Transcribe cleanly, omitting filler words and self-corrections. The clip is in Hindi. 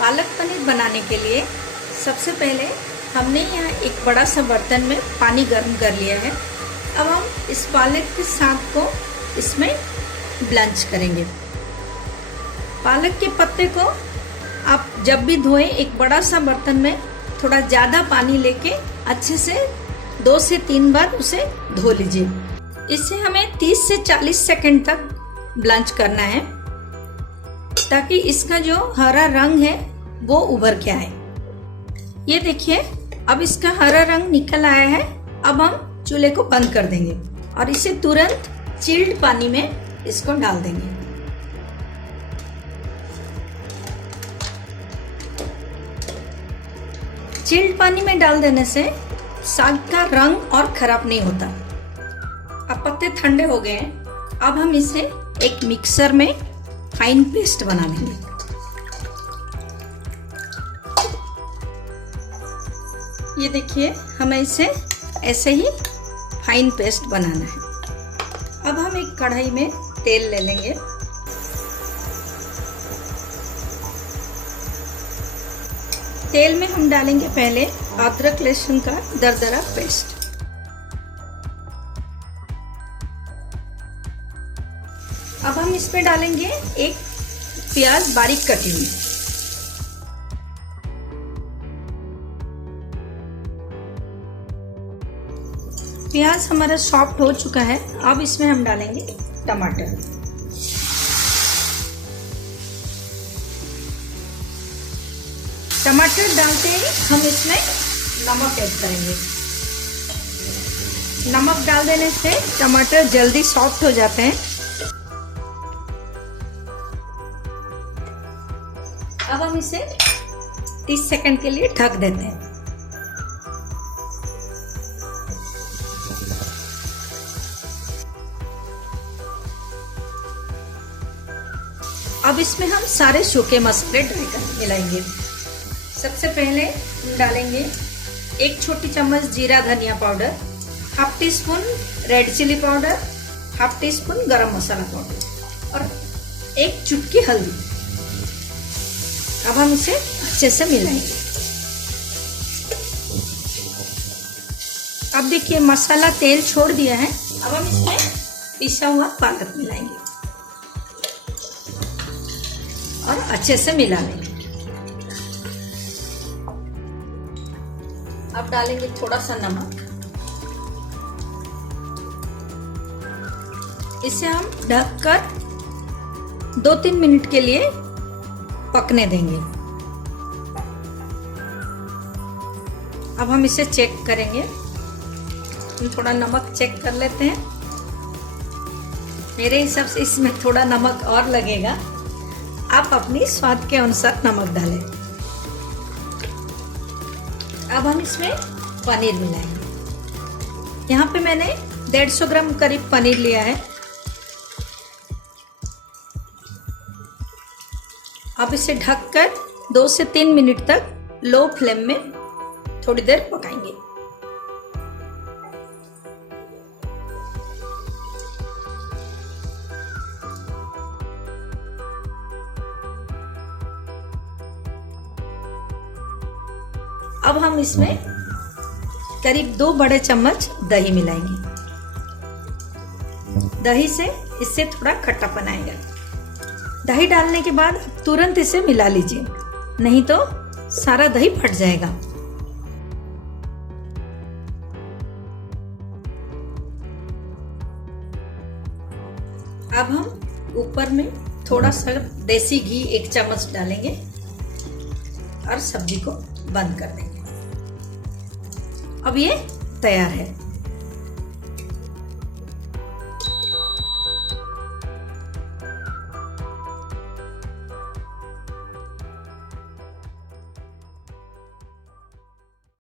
पालक पनीर बनाने के लिए सबसे पहले हमने यहाँ एक बड़ा सा बर्तन में पानी गर्म कर लिया है। अब हम इस पालक के साग को इसमें ब्लांच करेंगे। पालक के पत्ते को आप जब भी धोएं एक बड़ा सा बर्तन में थोड़ा ज़्यादा पानी लेके अच्छे से 2 से 3 बार उसे धो लीजिए। इसे हमें 30 से 40 सेकंड तक ब्लांच करना है ताकि इसका जो हरा रंग है वो उभर के आए। ये देखिए अब इसका हरा रंग निकल आया है। अब हम चूल्हे को बंद कर देंगे और इसे तुरंत चिल्ड पानी में इसको डाल देंगे। चिल्ड पानी में डाल देने से साग का रंग और खराब नहीं होता। अब पत्ते ठंडे हो गए हैं। अब हम इसे एक मिक्सर में फाइन पेस्ट बना लेंगे। ये देखिए हमें इसे ऐसे ही फाइन पेस्ट बनाना है। अब हम एक कढ़ाई में तेल ले लेंगे। तेल में हम डालेंगे पहले अदरक लहसुन का दरदरा पेस्ट। अब हम इसमें डालेंगे एक प्याज बारीक कटी हुई। प्याज हमारा सॉफ्ट हो चुका है। अब इसमें हम डालेंगे टमाटर। टमाटर डालते ही हम इसमें नमक ऐड करेंगे। नमक डाल देने से टमाटर जल्दी सॉफ्ट हो जाते हैं। अब हम इसे 30 सेकंड के लिए ढक देते हैं। अब इसमें हम सारे सूखे मसाले मिलाएंगे। सबसे पहले हम डालेंगे 1 छोटी चम्मच जीरा धनिया powder, half teaspoon red chilli powder, half teaspoon garam masala powder और 1 चुटकी हल्दी। अब हम इसे अच्छे से मिलाएंगे। अब देखिए मसाला तेल छोड़ दिया है। अब हम इसमें पिसा हुआ पालक मिलाएंगे और अच्छे से मिला लेंगे। अब डालेंगे थोड़ा सा नमक। इसे हम ढककर 2-3 मिनट के लिए पकने देंगे। अब हम इसे चेक करेंगे। हम थोड़ा नमक चेक कर लेते हैं। मेरे हिसाब से इसमें थोड़ा नमक और लगेगा। आप अपनी स्वाद के अनुसार नमक डालें। अब हम इसमें पनीर मिलाएंगे। यहाँ पे मैंने 150 ग्राम करीब पनीर लिया है। अब इसे ढककर 2 से 3 मिनट तक लो फ्लेम में थोड़ी देर पकाएंगे। अब हम इसमें करीब 2 बड़े चम्मच दही मिलाएंगे। दही से इससे थोड़ा खट्टापन आएगा। दही डालने के बाद तुरंत इसे मिला लीजिए, नहीं तो सारा दही फट जाएगा। अब हम ऊपर में थोड़ा सा देसी घी 1 चम्मच डालेंगे और सब्जी को बंद कर देंगे। अब ये तैयार है।